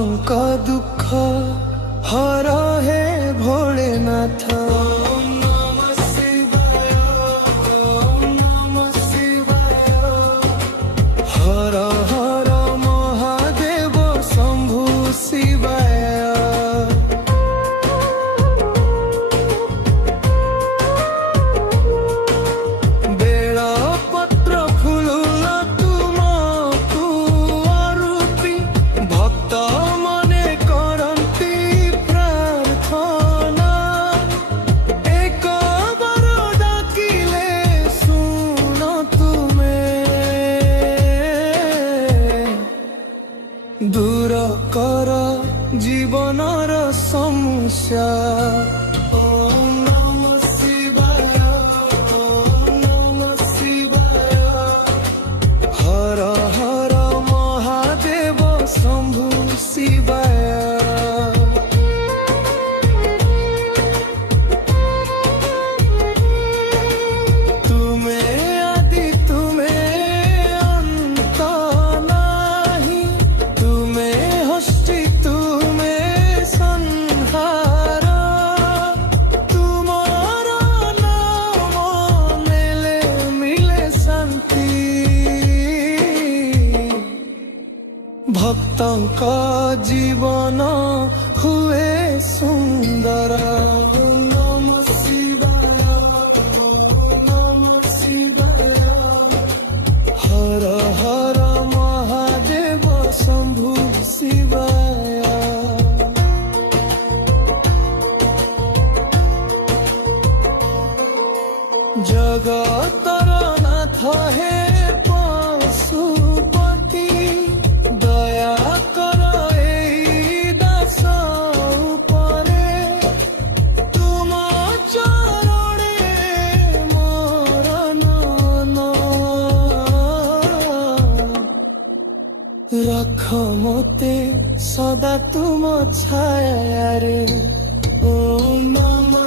भक्तଙ୍କ दुख हर हे भोलेनाथ। हर हर महादेव शंभु शिवाय। बेलपत्र फूल तुमको आरुति भक्त मने करती प्रार्थना। एक बार डाकिले सुन तुमे दूर कर जीवनर समस्या। ओम नमः शिवाय, ओम नमः शिवाय। हर हर महादेव शंभु शिवाय। तुमे आदि तुमे अंत नाही, तुमे हस्ति तुमे संहार। तुमर नाम नेले मिले शांति, भक्तଙ୍କ जीवन हुए सुंदर। ओम नमः शिवाय, ओम नमः शिवाय। हर हर महादेव शंभु शिवाय। जगतर नाथ हे पशुपति, दया कर एई दास उपरे। तुम चरणे मोर नयन, रख मोते सदा तुम छाया रे। ओम नमः